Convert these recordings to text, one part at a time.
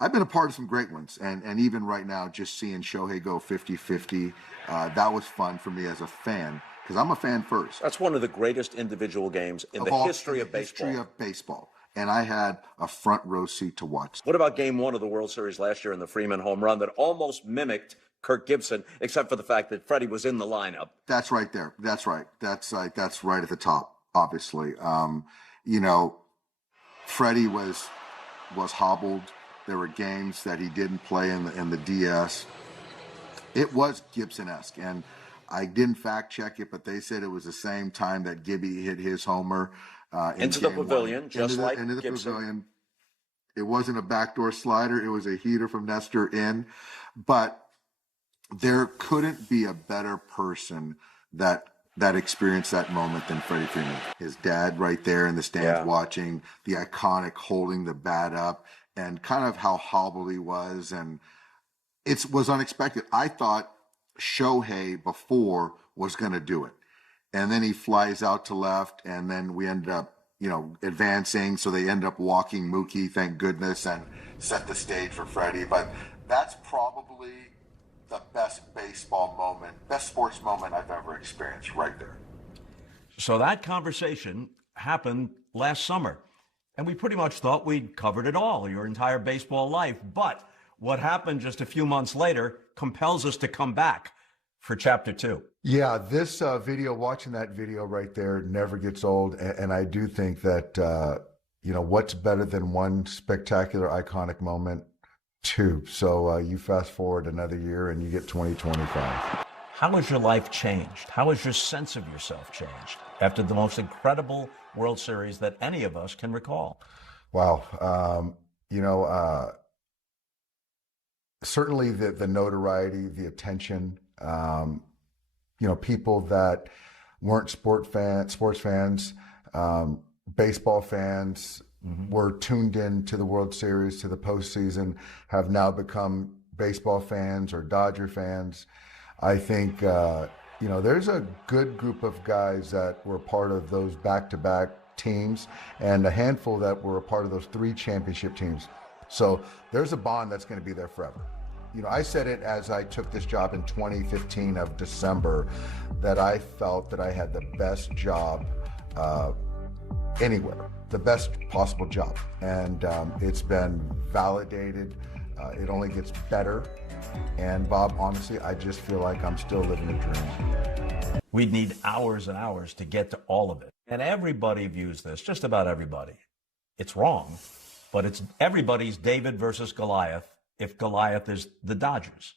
I've been a part of some great ones, and even right now, just seeing Shohei go 50-50, that was fun for me as a fan, because I'm a fan first. That's one of the greatest individual games in the history of baseball. And I had a front row seat to watch. What about Game 1 of the World Series last year in the Freeman home run that almost mimicked Kirk Gibson, except for the fact that Freddie was in the lineup? That's right there. That's right. That's right at the top, obviously. Freddie was hobbled. There were games that he didn't play in the DS. It was Gibson-esque, and I didn't fact check it, but they said it was the same time that Gibby hit his homer into the pavilion, just like into the Gibson. Pavilion. It wasn't a backdoor slider; it was a heater from Nestor in. But there couldn't be a better person that experienced that moment than Freddie Freeman. His dad right there in the stands watching, the iconic holding the bat up, and kind of how hobbled he was, and it was unexpected. I thought Shohei before was going to do it, and then he flies out to left, and then we ended up, advancing, so they end up walking Mookie, thank goodness, and set the stage for Freddie. But that's probably the best baseball moment, best sports moment I've ever experienced right there. So that conversation happened last summer, and we pretty much thought we'd covered it all, your entire baseball life. But what happened just a few months later compels us to come back for Chapter 2. Yeah, this video, watching that video right there never gets old. And I do think that, what's better than one spectacular, iconic moment? Two. So you fast forward another year and you get 2025. How has your life changed? How has your sense of yourself changed after the most incredible World Series that any of us can recall? Wow. Certainly the notoriety, the attention, people that weren't sports fans, baseball fans, were tuned in to the World Series, to the postseason, have now become baseball fans or Dodger fans. I think, there's a good group of guys that were part of those back-to-back teams and a handful that were a part of those 3 championship teams. So there's a bond that's going to be there forever. I said it as I took this job in 2015 of December, that I felt that I had the best job anywhere, the best possible job. And it's been validated. It only gets better. And Bob, honestly, I just feel like I'm still living a dream. We'd need hours and hours to get to all of it. And everybody views this, just about everybody. It's wrong, but it's everybody's David versus Goliath if Goliath is the Dodgers.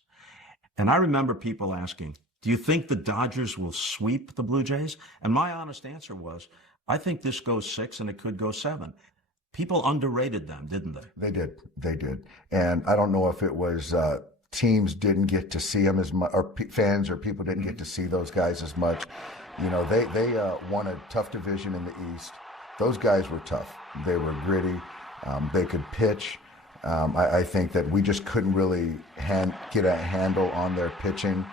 And I remember people asking, do you think the Dodgers will sweep the Blue Jays? And my honest answer was, I think this goes 6 and it could go 7. People underrated them, didn't they? They did. And I don't know if it was teams didn't get to see them as much, or fans or people didn't get to see those guys as much. They won a tough division in the East. Those guys were tough. They were gritty. They could pitch. I think that we just couldn't really get a handle on their pitching.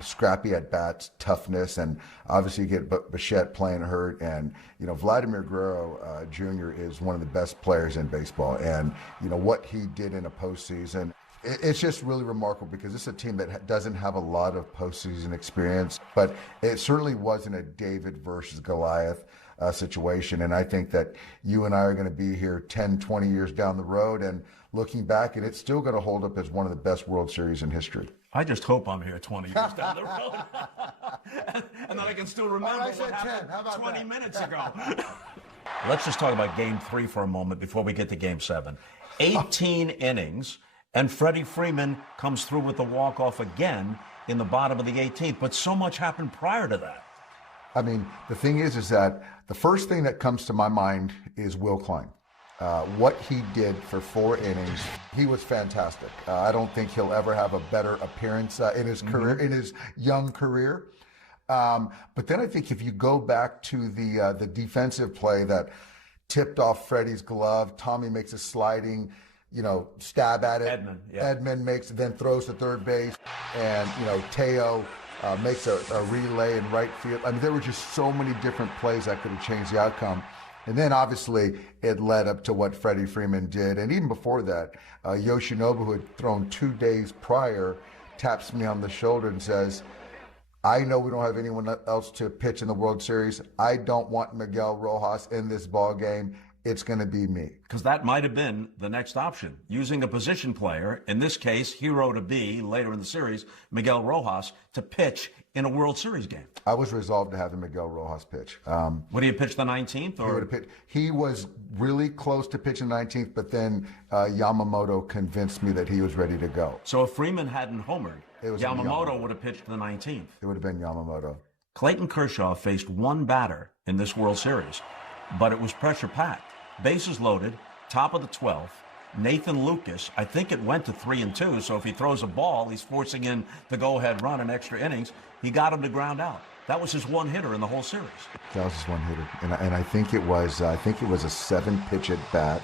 Scrappy at bats, toughness, and obviously you get Bichette playing hurt, and Vladimir Guerrero Jr. is one of the best players in baseball, and what he did in a postseason, it's just really remarkable because it's a team that doesn't have a lot of postseason experience, but it certainly wasn't a David versus Goliath situation, and I think that you and I are going to be here 10, 20 years down the road and looking back, and it's still going to hold up as one of the best World Series in history. I just hope I'm here 20 years down the road. And then I can still remember what happened 20 minutes ago. Let's just talk about Game 3 for a moment before we get to Game 7. 18 innings, and Freddie Freeman comes through with the walk-off again in the bottom of the 18th. But so much happened prior to that. I mean, the thing is that the first thing that comes to my mind is Will Klein. What he did for 4 innings, he was fantastic. I don't think he'll ever have a better appearance in his career, in his young career. But then I think if you go back to the defensive play that tipped off Freddie's glove, Tommy makes a sliding, stab at it. Edmund then throws to third base, and Teo makes a relay in right field. I mean, there were just so many different plays that could have changed the outcome. And then obviously it led up to what Freddie Freeman did. And even before that, Yoshinobu, who had thrown 2 days prior, taps me on the shoulder and says, I know we don't have anyone else to pitch in the World Series. I don't want Miguel Rojas in this ball game. It's going to be me. Because that might have been the next option. Using a position player, in this case, hero to be, later in the series, Miguel Rojas, to pitch in a World Series game. I was resolved to have the Miguel Rojas pitch. Would he have pitched the 19th? Or? He was really close to pitching the 19th, but then Yamamoto convinced me that he was ready to go. So if Freeman hadn't homered, Yamamoto would have pitched the 19th. It would have been Yamamoto. Clayton Kershaw faced one batter in this World Series, but it was pressure-packed. Bases loaded, top of the 12th. Nathan Lucas, I think it went to 3-2, so if he throws a ball, he's forcing in the go-ahead run in extra innings. He got him to ground out. That was his one hitter in the whole series. That was his one hitter, and I think it was a 7-pitch at bat.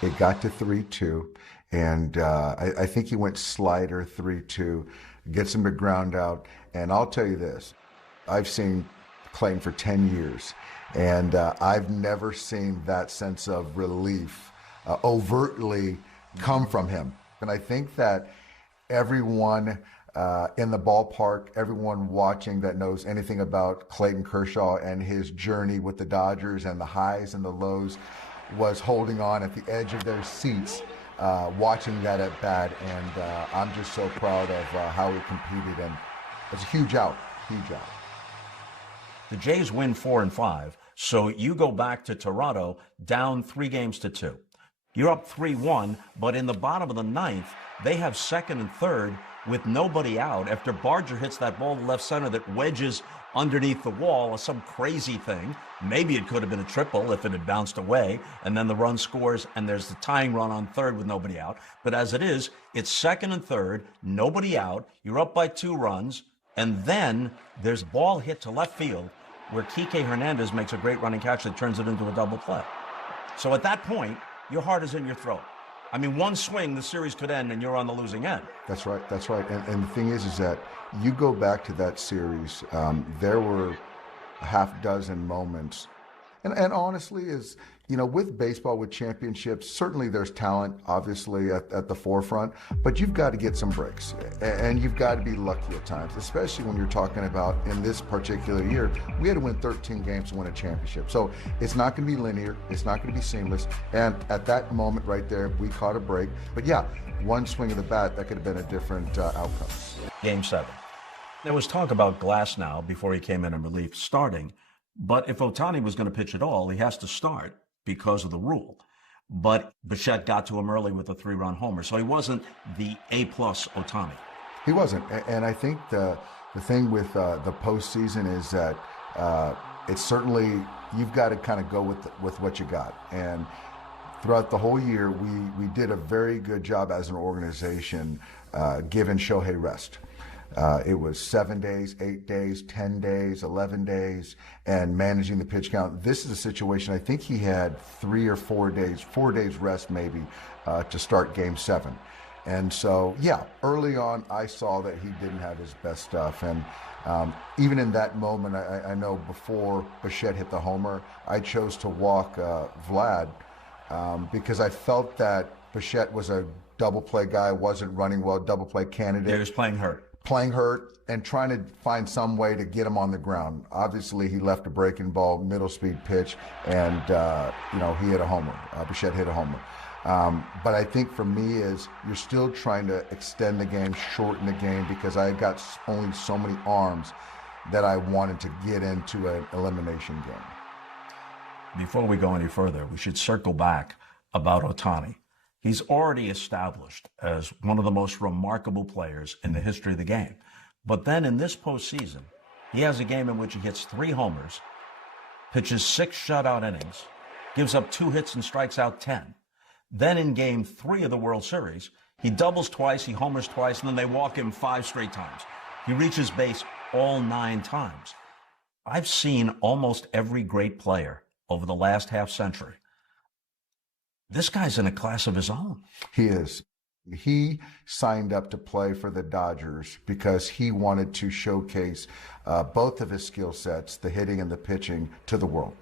It got to 3-2, and I think he went slider 3-2, gets him to ground out. And I'll tell you this, I've seen Clayton for 10 years. And I've never seen that sense of relief overtly come from him. And I think that everyone in the ballpark, everyone watching that knows anything about Clayton Kershaw and his journey with the Dodgers and the highs and the lows was holding on at the edge of their seats watching that at bat. And I'm just so proud of how he competed. And it's a huge out, huge out. The Jays win 4-5, so you go back to Toronto down 3-2. You're up 3-1, but in the bottom of the ninth, they have second and third with nobody out after Barger hits that ball to left center that wedges underneath the wall, or some crazy thing. Maybe it could have been a triple if it had bounced away, and then the run scores, and there's the tying run on third with nobody out. But as it is, it's second and third, nobody out, you're up by 2 runs, and then there's ball hit to left field, where Kike Hernandez makes a great running catch that turns it into a double play. So at that point, your heart is in your throat. I mean, one swing, the series could end, and you're on the losing end. That's right, that's right. And the thing is that you go back to that series, there were a half dozen moments. And honestly, is, you know, with baseball, with championships, certainly there's talent, obviously, at the forefront, but you've got to get some breaks. And you've got to be lucky at times, especially when you're talking about, in this particular year, we had to win 13 games to win a championship. So it's not going to be linear. It's not going to be seamless. And at that moment right there, we caught a break. But yeah, one swing of the bat, that could have been a different outcome. Game 7. There was talk about Glasnow before he came in relief starting. But if Ohtani was going to pitch at all, he has to start because of the rule. But Bichette got to him early with a 3-run homer, so he wasn't the A-plus Ohtani. He wasn't. And I think the thing with the postseason is that it's certainly, you've got to kind of go with what you got. And throughout the whole year, we did a very good job as an organization giving Shohei rest. It was 7 days, 8 days, 10 days, 11 days, and managing the pitch count. This is a situation, I think he had 3 or 4 days rest maybe to start Game 7. And so, yeah, early on, I saw that he didn't have his best stuff. And even in that moment, I know before Bichette hit the homer, I chose to walk Vlad because I felt that Bichette was a double play guy, wasn't running well, double play candidate. He was playing hurt and trying to find some way to get him on the ground. Obviously, he left a breaking ball, middle speed pitch, and he hit a homer. Bichette hit a homer. But I think for me is you're still trying to extend the game, shorten the game, because I got only so many arms that I wanted to get into an elimination game. Before we go any further, we should circle back about Ohtani. He's already established as one of the most remarkable players in the history of the game. But then in this postseason, he has a game in which he hits 3 homers, pitches 6 shutout innings, gives up 2 hits and strikes out 10. Then in Game 3 of the World Series, he doubles twice, he homers twice, and then they walk him 5 straight times. He reaches base all 9 times. I've seen almost every great player over the last half century. This guy's in a class of his own. He is. He signed up to play for the Dodgers because he wanted to showcase both of his skill sets, the hitting and the pitching, to the world.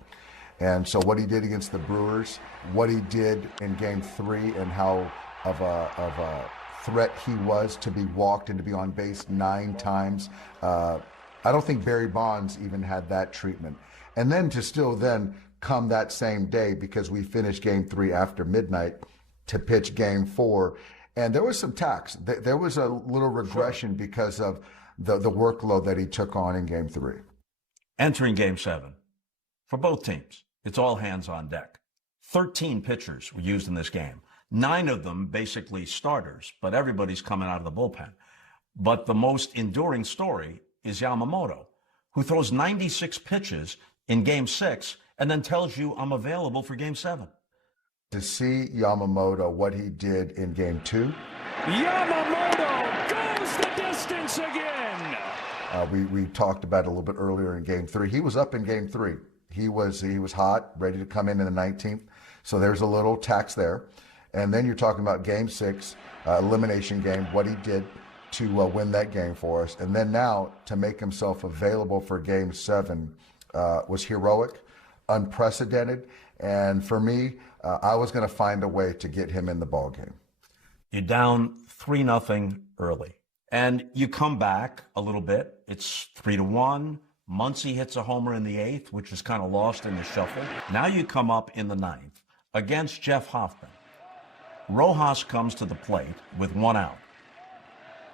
And so what he did against the Brewers, what he did in Game 3, and how of a threat he was to be walked and to be on base 9 times. I don't think Barry Bonds even had that treatment. And then to still then come that same day, because we finished Game 3 after midnight, to pitch Game 4. And there was some tax. There was a little regression because of the workload that he took on in Game 3. Entering Game 7, for both teams, it's all hands on deck. 13 pitchers were used in this game. 9 of them basically starters, but everybody's coming out of the bullpen. But the most enduring story is Yamamoto, who throws 96 pitches in Game 6 and then tells you, I'm available for Game 7. To see Yamamoto, what he did in Game 2. Yamamoto goes the distance again. We talked about it a little bit earlier in Game 3. He was up in Game 3. He was hot, ready to come in the 19th. So there's a little tax there. And then you're talking about Game 6, elimination game, what he did to win that game for us. And then now to make himself available for Game 7 was heroic, unprecedented. And for me, I was going to find a way to get him in the ball game. You're down 3-0 early. And you come back a little bit. It's 3-1. Muncy hits a homer in the 8th, which is kind of lost in the shuffle. Now you come up in the 9th against Jeff Hoffman. Rojas comes to the plate with 1 out.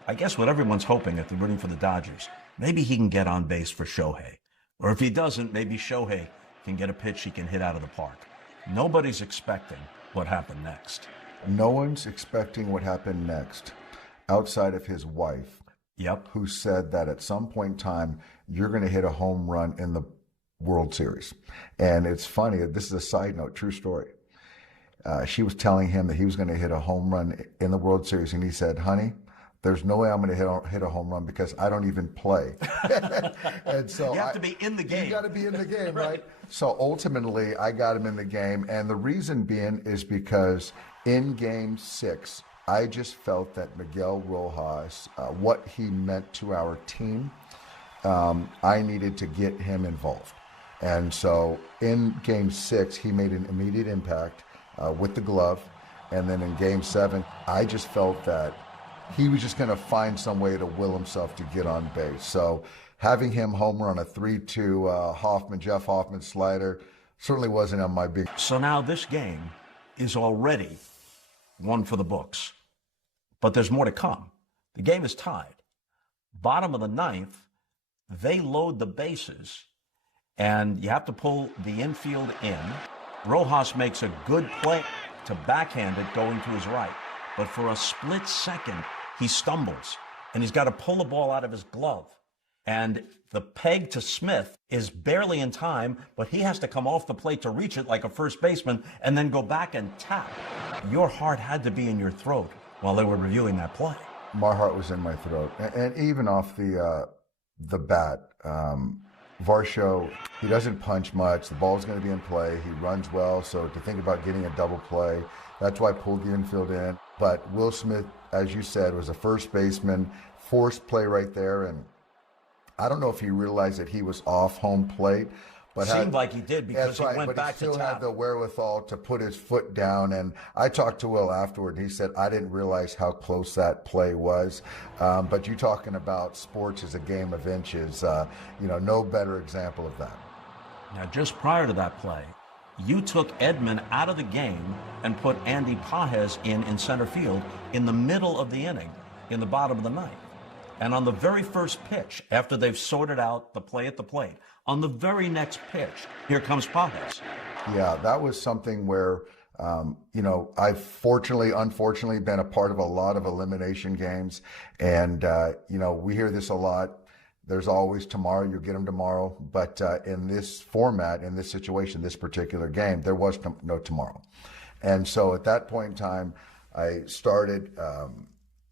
I guess what everyone's hoping, if they're rooting for the Dodgers, maybe he can get on base for Shohei. Or if he doesn't, maybe Shohei can get a pitch he can hit out of the park. Nobody's expecting what happened next. No one's expecting what happened next outside of his wife. Yep. Who said that at some point in time, you're going to hit a home run in the World Series. And it's funny, this is a side note, true story. She was telling him that he was going to hit a home run in the World Series. And he said, honey, there's no way I'm going to hit a home run because I don't even play. And so you have to be in the game. You got to be in the game, right? So ultimately, I got him in the game. And the reason being is because in Game 6, I just felt that Miguel Rojas, what he meant to our team, I needed to get him involved. And so in Game 6, he made an immediate impact with the glove. And then in Game 7, I just felt that he was just going to find some way to will himself to get on base. So having him homer on a 3-2 Jeff Hoffman slider certainly wasn't on my big. So now this game is already one for the books. But there's more to come. The game is tied. Bottom of the 9th, they load the bases, and you have to pull the infield in. Rojas makes a good play to backhand it going to his right. But for a split second, he stumbles, and he's got to pull the ball out of his glove. And the peg to Smith is barely in time, but he has to come off the plate to reach it like a first baseman and then go back and tap. Your heart had to be in your throat while they were reviewing that play. My heart was in my throat. And even off the bat, Varsho, he doesn't punch much. The ball's going to be in play. He runs well. So to think about getting a double play, that's why I pulled the infield in. But Will Smith, as you said, was a first baseman, forced play right there. And I don't know if he realized that he was off home plate. But seemed like he did because he went back to tap. But he still had the wherewithal to put his foot down. And I talked to Will afterward, and he said, I didn't realize how close that play was. But you talking about sports as a game of inches, no better example of that. Now, just prior to that play, you took Edman out of the game and put Andy Pages in center field in the middle of the inning, in the bottom of the 9th. And on the very first pitch, after they've sorted out the play at the plate, on the very next pitch, here comes Pages. Yeah, that was something where, I've unfortunately been a part of a lot of elimination games. And, we hear this a lot. There's always tomorrow, you'll get them tomorrow. But in this format, in this situation, this particular game, there was no tomorrow. And so at that point in time, I started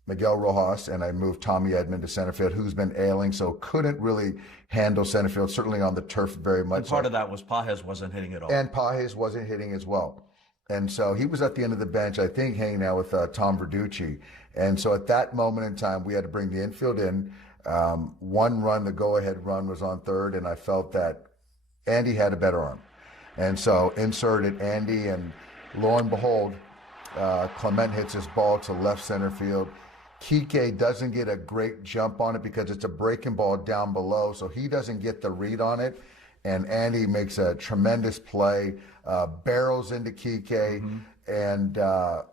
Miguel Rojas, and I moved Tommy Edman to center field, who's been ailing, so couldn't really handle center field, certainly on the turf very much. And part of that was Pages wasn't hitting at all. And Pages wasn't hitting as well. And so he was at the end of the bench, I think, hanging out with Tom Verducci. And so at that moment in time, we had to bring the infield in. One run, the go-ahead run, was on third, and I felt that Andy had a better arm. And so inserted Andy, and lo and behold, Clement hits his ball to left center field. Kike doesn't get a great jump on it because it's a breaking ball down below, so he doesn't get the read on it. And Andy makes a tremendous play, barrels into Kike, and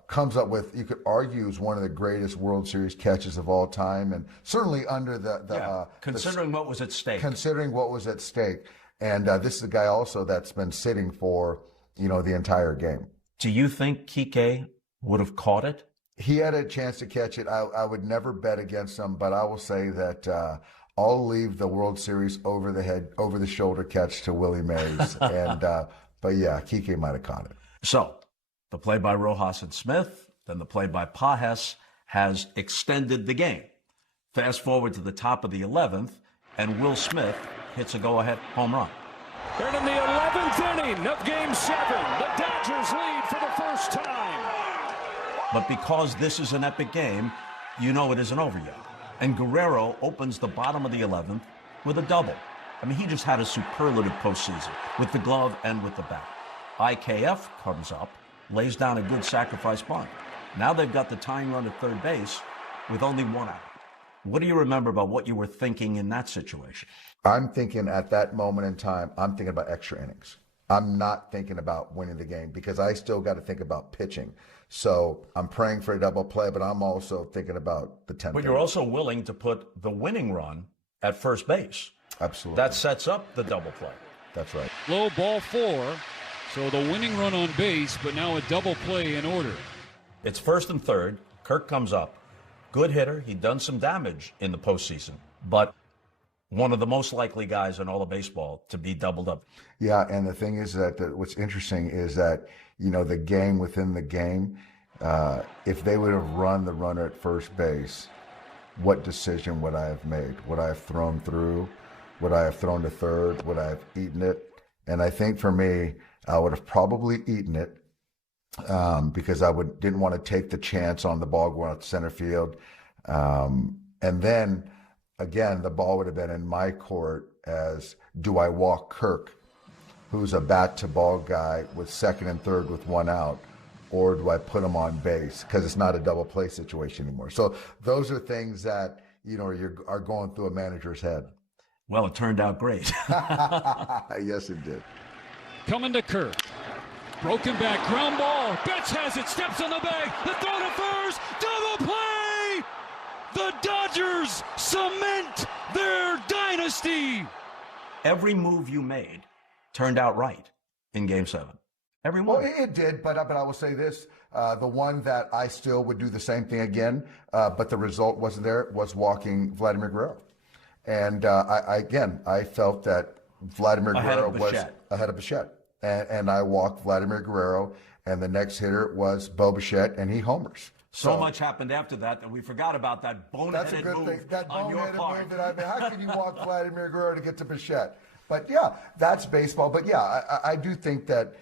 comes up with, you could argue, is one of the greatest World Series catches of all time, and certainly under considering what was at stake. Considering what was at stake. And this is a guy also that's been sitting for, the entire game. Do you think Kike would have caught it? He had a chance to catch it. I would never bet against him, but I will say that I'll leave the World Series over the shoulder catch to Willie Mays. And but yeah, Kike might have caught it. So the play by Rojas and Smith, then the play by Pages has extended the game. Fast forward to the top of the 11th, and Will Smith hits a go-ahead home run. And in the 11th inning of Game 7, the Dodgers lead for the first time. But because this is an epic game, you know it isn't over yet. And Guerrero opens the bottom of the 11th with a double. I mean, he just had a superlative postseason with the glove and with the bat. IKF comes up, lays down a good sacrifice bunt. Now they've got the tying run at third base with only one out. What do you remember about what you were thinking in that situation? I'm thinking at that moment in time, I'm thinking about extra innings. I'm not thinking about winning the game because I still got to think about pitching. So I'm praying for a double play, but I'm also thinking about the 10th. But you're also willing to put the winning run at first base. Absolutely. That sets up the double play. That's right. Low ball 4. So the winning run on base, but now a double play in order. It's first and third. Kirk comes up. Good hitter. He'd done some damage in the postseason, but one of the most likely guys in all of baseball to be doubled up. Yeah, and the thing is that what's interesting is that, the game within the game, if they would have run the runner at first base, what decision would I have made? Would I have thrown through? Would I have thrown to third? Would I have eaten it? And I think for me, I would have probably eaten it because I didn't want to take the chance on the ball going out to center field. And then, again, the ball would have been in my court as, do I walk Kirk, who's a bat-to-ball guy with second and third with one out, or do I put him on base because it's not a double play situation anymore? So those are things that, are going through a manager's head. Well, it turned out great. Yes, it did. Coming to Kirk. Broken back, ground ball. Betts has it, steps on the bag. The throw to first, double play! The Dodgers cement their dynasty! Every move you made turned out right in Game 7. Every one. Well, it did, but I will say this. The one that I still would do the same thing again, but the result wasn't there, was walking Vladimir Guerrero. And I felt that Vladimir Guerrero was ahead of Bichette. And I walked Vladimir Guerrero, and the next hitter was Bo Bichette, and he homers. So much happened after that we forgot about that boneheaded move on your part. How can you walk Vladimir Guerrero to get to Bichette? But yeah, that's baseball. But yeah, I do think that,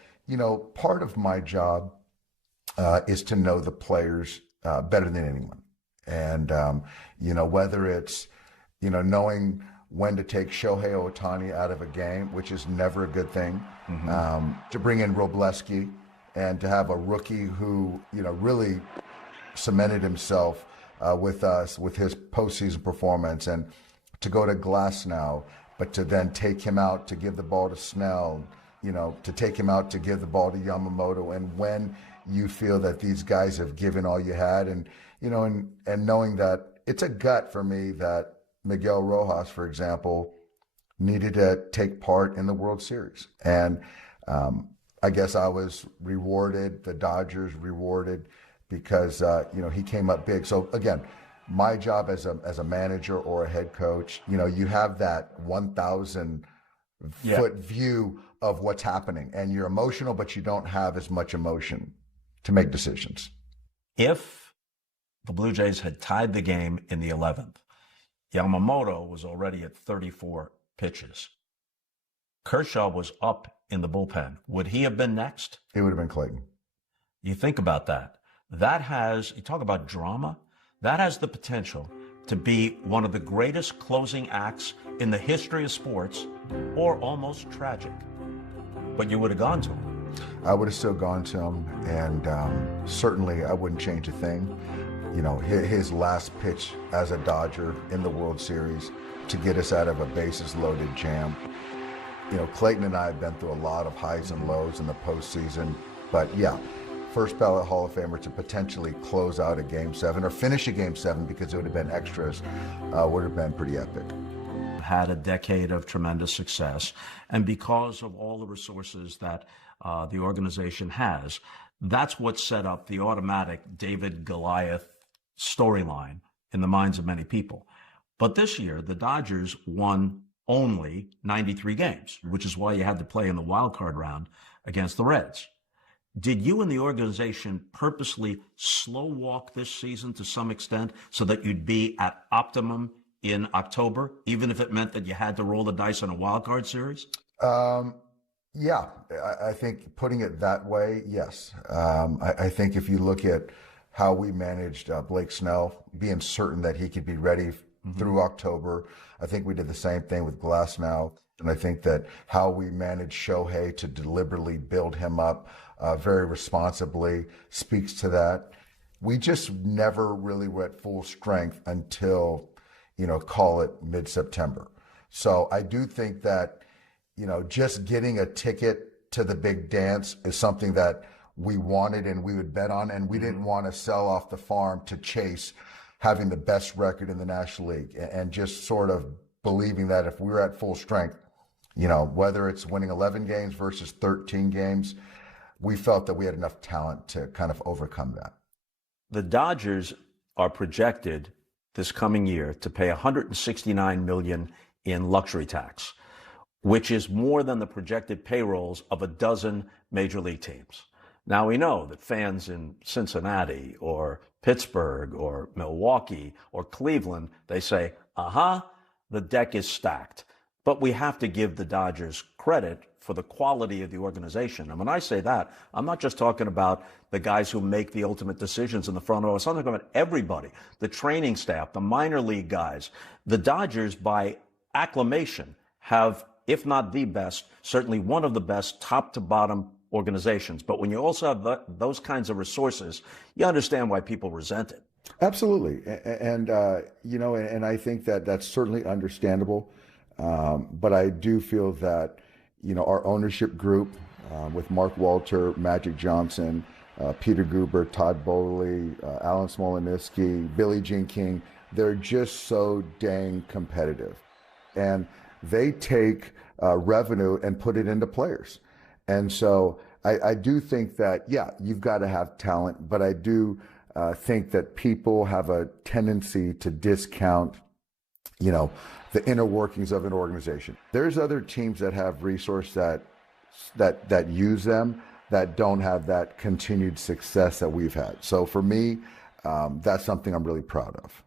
part of my job is to know the players better than anyone. And, whether it's, knowing when to take Shohei Ohtani out of a game, which is never a good thing, to bring in Robleski and to have a rookie who, really cemented himself with us, with his postseason performance, and to go to Glasnow, but to then take him out to give the ball to Snell, to take him out to give the ball to Yamamoto, and when you feel that these guys have given all you had, and knowing that it's a gut for me that Miguel Rojas, for example, needed to take part in the World Series. And I guess I was rewarded, the Dodgers rewarded, because, he came up big. So again, my job as a manager or a head coach, you have that 1,000 foot view of what's happening, and you're emotional, but you don't have as much emotion to make decisions. If the Blue Jays had tied the game in the 11th, Yamamoto was already at 34 pitches. Kershaw was up in the bullpen. Would he have been next? It would have been Clayton. You think about that. That has, you talk about drama, that has the potential to be one of the greatest closing acts in the history of sports, or almost tragic. But you would have gone to him. I would have still gone to him, and certainly I wouldn't change a thing. You know, his last pitch as a Dodger in the World Series to get us out of a bases-loaded jam. You know, Clayton and I have been through a lot of highs and lows in the postseason, but yeah, first ballot Hall of Famer to potentially close out a Game 7 or finish a Game 7 because it would have been extras would have been pretty epic. Had a decade of tremendous success, and because of all the resources that the organization has, that's what set up the automatic David Goliath storyline in the minds of many people. But this year, the Dodgers won only 93 games, which is why you had to play in the wild card round against the Reds. Did you and the organization purposely slow walk this season to some extent so that you'd be at optimum in October, even if it meant that you had to roll the dice on a wild card series? Yeah, I think putting it that way, yes. I think if you look at how we managed Blake Snell, being certain that he could be ready through October, I think we did the same thing with Glasnow. And I think that how we managed Shohei to deliberately build him up very responsibly speaks to that. We just never really were at full strength until, you know, call it mid-September. So I do think that, you know, just getting a ticket to the big dance is something that we wanted and we would bet on, and we didn't want to sell off the farm to chase having the best record in the National League, and just sort of believing that if we were at full strength, you know, whether it's winning 11 games versus 13 games, we felt that we had enough talent to kind of overcome that. The Dodgers are projected this coming year to pay $169 million in luxury tax, which is more than the projected payrolls of a dozen major league teams. Now, we know that fans in Cincinnati or Pittsburgh or Milwaukee or Cleveland, they say, the deck is stacked. But we have to give the Dodgers credit for the quality of the organization. And when I say that, I'm not just talking about the guys who make the ultimate decisions in the front office. I'm talking about everybody, the training staff, the minor league guys. The Dodgers, by acclamation, have, if not the best, certainly one of the best top to bottom organizations. But when you also have those kinds of resources, you understand why people resent it. Absolutely. And you know, and I think that that's certainly understandable. But I do feel that, you know, our ownership group with Mark Walter, Magic Johnson, Peter Guber, Todd Bowley, Alan Smolensky, Billie Jean King, they're just so dang competitive. And they take revenue and put it into players. And so I do think that, yeah, you've got to have talent, but I do think that people have a tendency to discount, you know, the inner workings of an organization. There's other teams that have resource that use them that don't have that continued success that we've had. So for me, that's something I'm really proud of.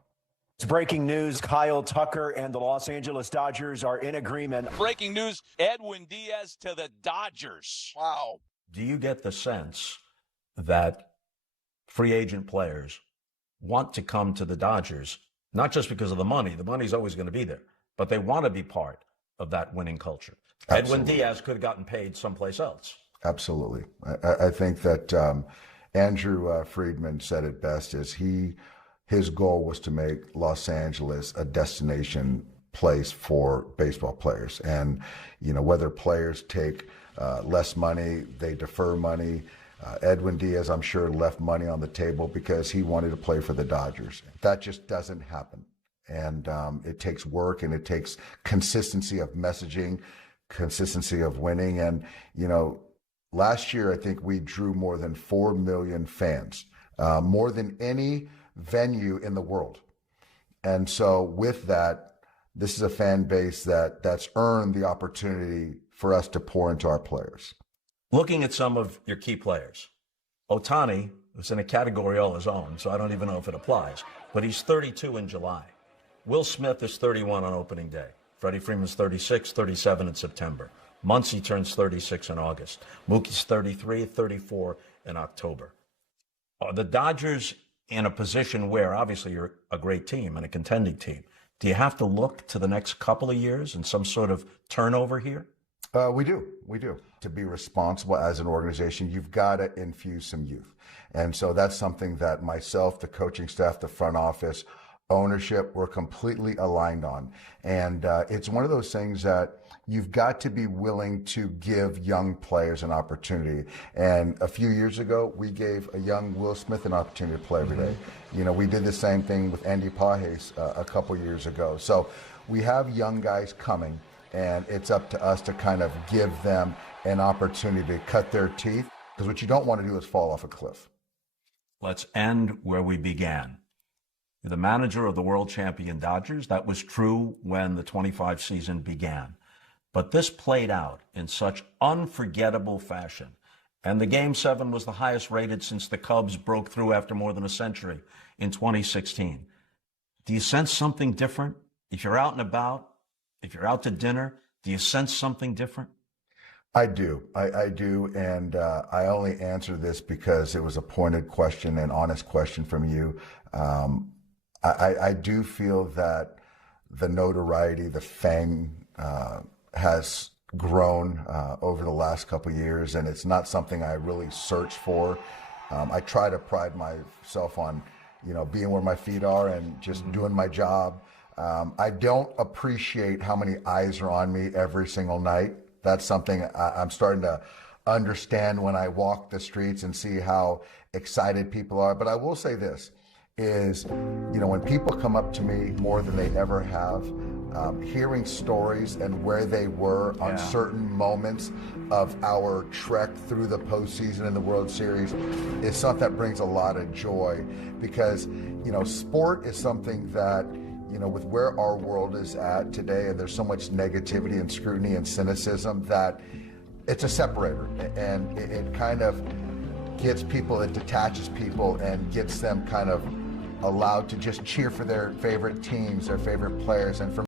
It's breaking news. Kyle Tucker and the Los Angeles Dodgers are in agreement. Breaking news, Edwin Diaz to the Dodgers. Wow. Do you get the sense that free agent players want to come to the Dodgers, not just because of the money's always going to be there, but they want to be part of that winning culture? Absolutely. Edwin Diaz could have gotten paid someplace else. Absolutely. I think that Andrew Friedman said it best, is his goal was to make Los Angeles a destination place for baseball players. And, you know, whether players take less money, they defer money. Edwin Diaz, I'm sure, left money on the table because he wanted to play for the Dodgers. That just doesn't happen. And it takes work, and it takes consistency of messaging, consistency of winning. And, you know, last year, I think we drew more than 4 million fans, more than any venue in the world. And so with that, this is a fan base that's earned the opportunity for us to pour into our players. Looking at some of your key players, Ohtani was in a category all his own, so I don't even know if it applies, but he's 32 in July. Will Smith is 31 on opening day. Freddie Freeman's 36, 37 in September. Muncy turns 36 in August. Mookie's 33, 34 in October. Are the Dodgers in a position where, obviously, you're a great team and a contending team? Do you have to look to the next couple of years and some sort of turnover here? We do. to be responsible as an organization, you've got to infuse some youth. And so that's something that myself, the coaching staff, the front office, ownership, we're completely aligned on. And it's one of those things that you've got to be willing to give young players an opportunity. And a few years ago, we gave a young Will Smith an opportunity to play every day. You know, we did the same thing with Andy Pages a couple years ago. So we have young guys coming, and it's up to us to kind of give them an opportunity to cut their teeth, because what you don't want to do is fall off a cliff. Let's end where we began. You're the manager of the world champion Dodgers. That was true when the 25 season began. But this played out in such unforgettable fashion. And the Game 7 was the highest rated since the Cubs broke through after more than a century in 2016. Do you sense something different? If you're out and about, if you're out to dinner, do you sense something different? I do. I do. And I only answer this because it was a pointed question, an honest question from you. I do feel that the notoriety, the fame, has grown over the last couple of years, and it's not something I really search for. I try to pride myself on, you know, being where my feet are and just doing my job. I don't appreciate how many eyes are on me every single night. That's something I'm starting to understand when I walk the streets and see how excited people are. But I will say this is, you know, when people come up to me more than they ever have, hearing stories and where they were on certain moments of our trek through the postseason and the World Series is something that brings a lot of joy, because, you know, sport is something that, you know, with where our world is at today, and there's so much negativity and scrutiny and cynicism, that it's a separator, and it kind of gets people, it detaches people and gets them kind of allowed to just cheer for their favorite teams, their favorite players. And for